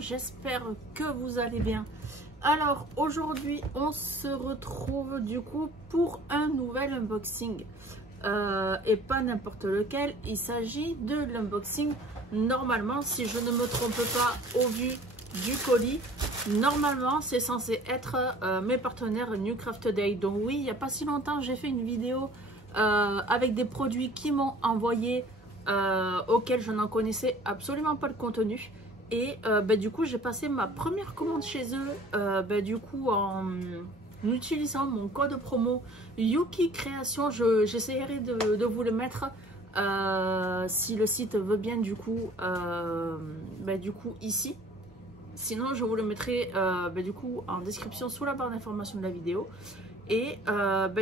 j'espère que vous allez bien. Alors aujourd'hui on se retrouve du coup pour un nouvel unboxing et pas n'importe lequel. Il s'agit de l'unboxing, normalement si je ne me trompe pas au vu du colis, normalement c'est censé être mes partenaires New Craft Day. Donc oui, il n'y a pas si longtemps j'ai fait une vidéo avec des produits qui m'ont envoyé, auxquels je n'en connaissais absolument pas le contenu. Et du coup j'ai passé ma première commande chez eux, du coup en utilisant mon code promo Yuki Création. J'essaierai de vous le mettre si le site veut bien, du coup ici. Sinon je vous le mettrai du coup en description sous la barre d'information de la vidéo. Et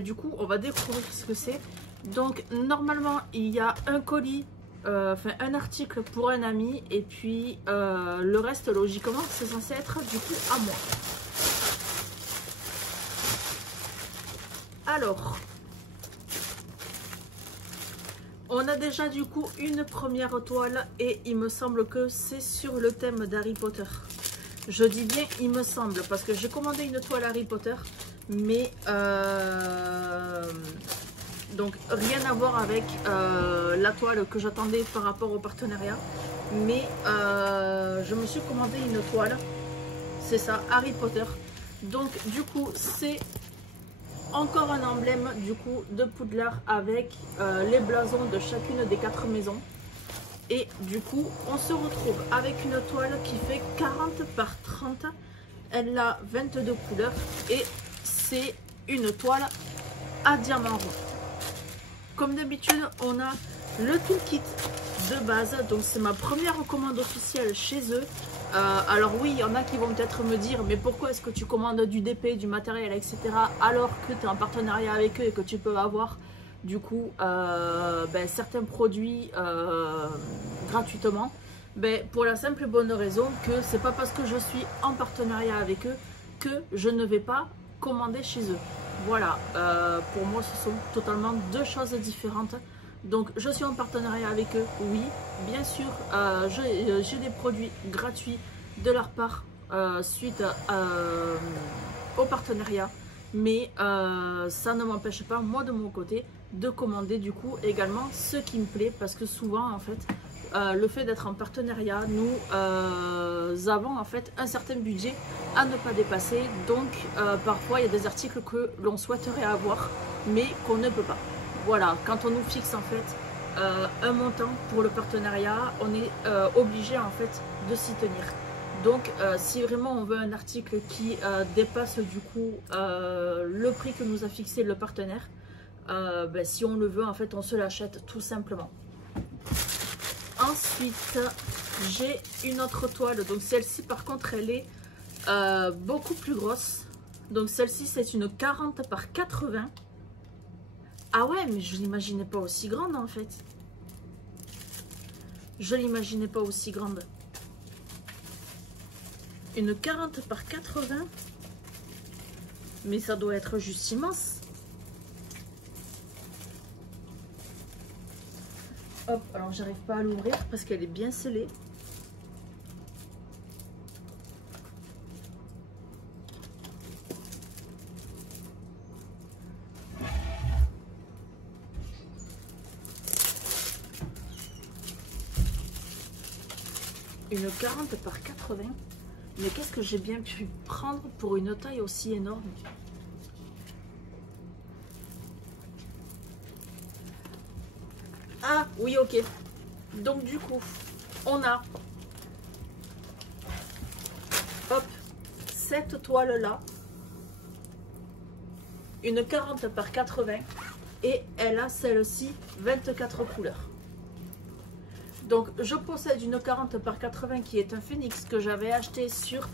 du coup on va découvrir ce que c'est. Donc normalement il y a un colis, un article pour un ami, et puis le reste logiquement c'est censé être du coup à moi. Alors on a déjà du coup une première toile et il me semble que c'est sur le thème d'Harry Potter. Je dis bien il me semble parce que j'ai commandé une toile Harry Potter, mais donc rien à voir avec la toile que j'attendais par rapport au partenariat. Mais je me suis commandé une toile, c'est ça, Harry Potter. Donc du coup c'est encore un emblème du coup de Poudlard avec les blasons de chacune des 4 maisons. Et du coup on se retrouve avec une toile qui fait 40 par 30. Elle a 22 couleurs et c'est une toile à diamant rouge. Comme d'habitude on a le toolkit de base, donc c'est ma première commande officielle chez eux. Alors oui, il y en a qui vont peut-être me dire mais pourquoi est-ce que tu commandes du DP, du matériel, etc. alors que tu es en partenariat avec eux et que tu peux avoir du coup certains produits gratuitement. Pour la simple et bonne raison que c'est pas parce que je suis en partenariat avec eux que je ne vais pas commander chez eux. Voilà, pour moi ce sont totalement deux choses différentes. Donc je suis en partenariat avec eux, oui, bien sûr, j'ai des produits gratuits de leur part suite au partenariat, mais ça ne m'empêche pas moi de mon côté de commander du coup également ce qui me plaît, parce que souvent en fait le fait d'être en partenariat, nous avons en fait un certain budget à ne pas dépasser, donc parfois il y a des articles que l'on souhaiterait avoir mais qu'on ne peut pas. Voilà, quand on nous fixe en fait un montant pour le partenariat, on est obligé en fait de s'y tenir. Donc si vraiment on veut un article qui dépasse du coup le prix que nous a fixé le partenaire, si on le veut en fait on se l'achète tout simplement. Ensuite j'ai une autre toile, donc celle-ci par contre elle est beaucoup plus grosse. Donc celle-ci c'est une 40 par 80. Ah ouais, mais je l'imaginais pas aussi grande en fait. Je l'imaginais pas aussi grande. Une 40 par 80. Mais ça doit être juste immense. Hop, alors j'arrive pas à l'ouvrir parce qu'elle est bien scellée. Une 40 par 80. Mais qu'est-ce que j'ai bien pu prendre pour une taille aussi énorme? Ah oui, ok. Donc du coup on a hop cette toile là, une 40 par 80, et elle a celle-ci 24 couleurs. Donc je possède une 40 par 80 qui est un phénix que j'avais acheté sur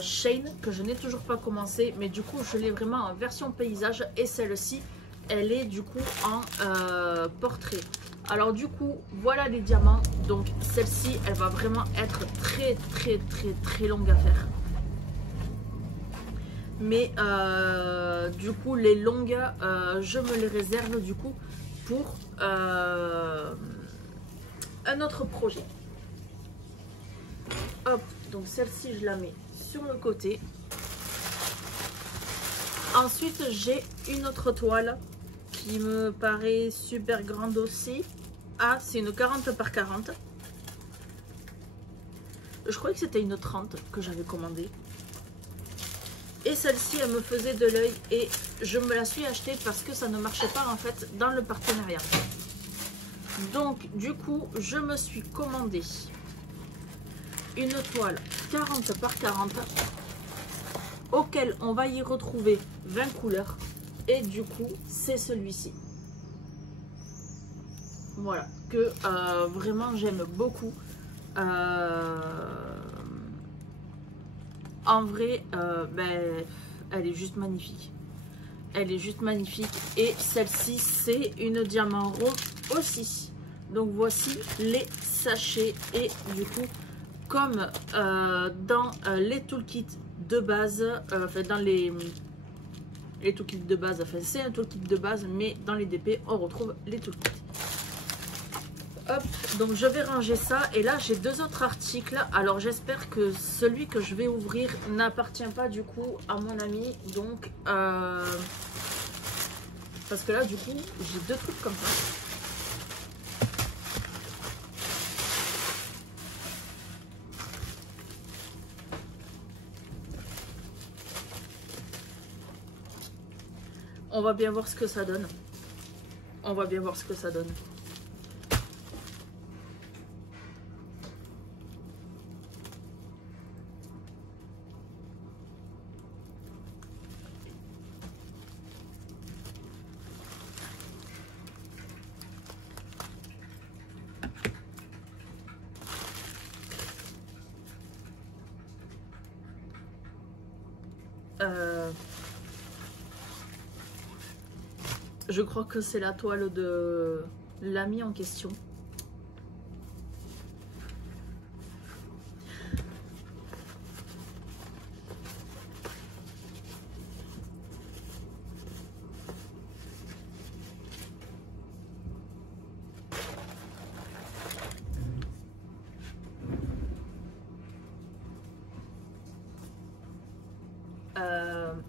Shein, que je n'ai toujours pas commencé, mais du coup je l'ai vraiment en version paysage, et celle-ci elle est du coup en portrait. Alors du coup voilà les diamants. Donc celle-ci elle va vraiment être très longue à faire, mais du coup les longues je me les réserve du coup pour un autre projet. Hop, Donc celle-ci, je la mets sur le côté. Ensuite, j'ai une autre toile qui me paraît super grande aussi. Ah, c'est une 40 par 40. Je croyais que c'était une 30 que j'avais commandée. Et celle-ci, elle me faisait de l'œil et je me la suis achetée parce que ça ne marchait pas en fait dans le partenariat. Donc, du coup, je me suis commandé une toile 40 par 40 auquel on va y retrouver 20 couleurs. Et du coup, c'est celui-ci. Voilà, que vraiment j'aime beaucoup. En vrai, ben, elle est juste magnifique. Elle est juste magnifique. Et celle-ci, c'est une diamant rond aussi. Donc voici les sachets. Et du coup, comme dans les toolkits de base, enfin dans les toolkits de base, enfin c'est un toolkit de base, mais dans les DP, on retrouve les toolkits. Hop, donc je vais ranger ça. Et là, j'ai deux autres articles. Alors, j'espère que celui que je vais ouvrir n'appartient pas du coup à mon ami. Donc, parce que là, du coup, j'ai deux trucs comme ça. On va bien voir ce que ça donne. On va bien voir ce que ça donne. Je crois que c'est la toile de l'ami en question.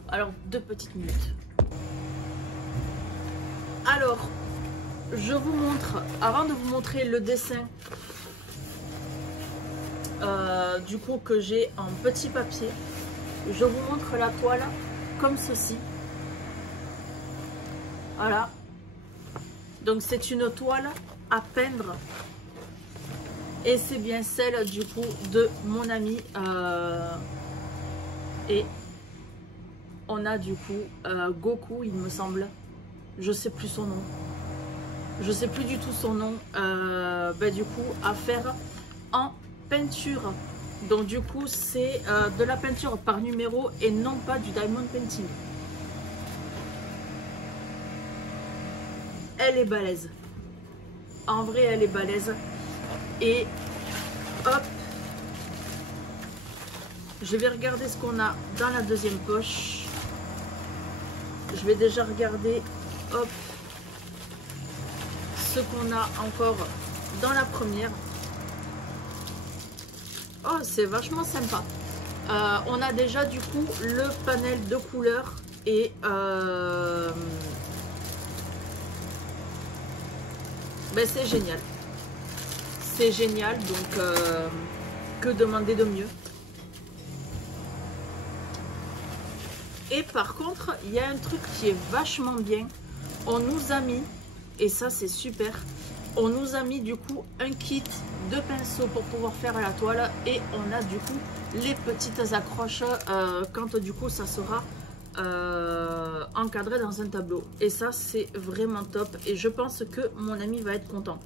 Alors, 2 petites minutes. Alors, je vous montre, avant de vous montrer le dessin du coup que j'ai en petit papier, je vous montre la toile comme ceci. Voilà. Donc c'est une toile à peindre. Et c'est bien celle du coup de mon ami. Et on a du coup Goku, il me semble. Je sais plus son nom. Je sais plus du tout son nom. Du coup, à faire en peinture. Donc du coup, c'est de la peinture par numéro et non pas du diamond painting. Elle est balèze. En vrai, elle est balèze. Et hop. Je vais regarder ce qu'on a dans la deuxième poche. Je vais déjà regarder, hop, ce qu'on a encore dans la première. Oh, c'est vachement sympa. On a déjà du coup le panel de couleurs et c'est génial. C'est génial, donc que demander de mieux? Et par contre, il y a un truc qui est vachement bien. On nous a mis, et ça c'est super, on nous a mis du coup un kit de pinceaux pour pouvoir faire la toile. Et on a du coup les petites accroches quand du coup ça sera encadré dans un tableau. Et ça c'est vraiment top. Et je pense que mon ami va être content.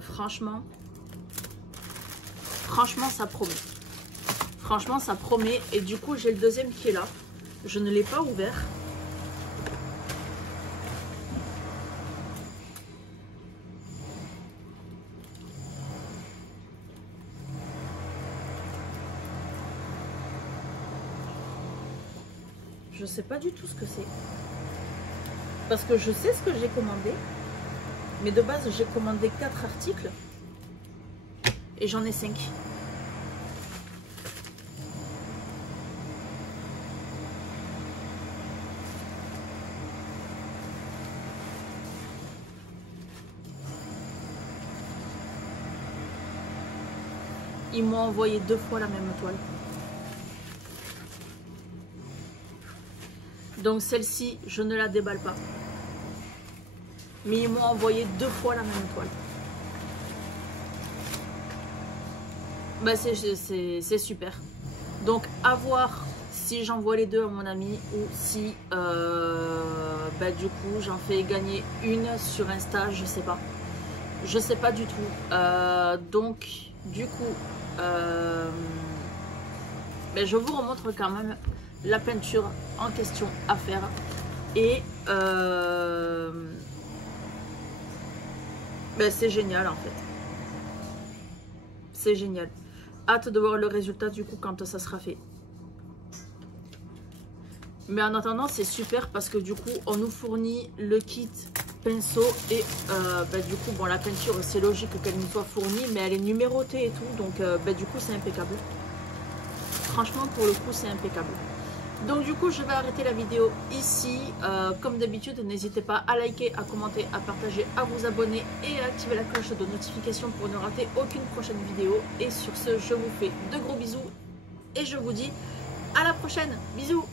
Franchement ça promet. Franchement, ça promet. Et du coup, j'ai le deuxième qui est là. Je ne l'ai pas ouvert. Je sais pas du tout ce que c'est. Parce que je sais ce que j'ai commandé. Mais de base, j'ai commandé 4 articles. et j'en ai 5. Ils m'ont envoyé 2 fois la même toile. Donc celle-ci, je ne la déballe pas. Mais ils m'ont envoyé 2 fois la même toile. Bah c'est super. Donc à voir si j'envoie les 2 à mon ami ou si bah, du coup j'en fais gagner une sur Insta, je sais pas. Je sais pas du tout. Donc du coup ben, je vous remontre quand même la peinture en question à faire. Et ben, c'est génial en fait. C'est génial. Hâte de voir le résultat du coup quand ça sera fait. Mais en attendant c'est super parce que du coup on nous fournit le kit pinceau et ben, du coup bon la peinture c'est logique qu'elle nous soit fournie mais elle est numérotée et tout donc ben, du coup c'est impeccable. Franchement pour le coup c'est impeccable. Donc du coup je vais arrêter la vidéo ici. Comme d'habitude n'hésitez pas à liker, à commenter, à partager, à vous abonner et à activer la cloche de notification pour ne rater aucune prochaine vidéo. Et sur ce je vous fais de gros bisous et je vous dis à la prochaine. Bisous.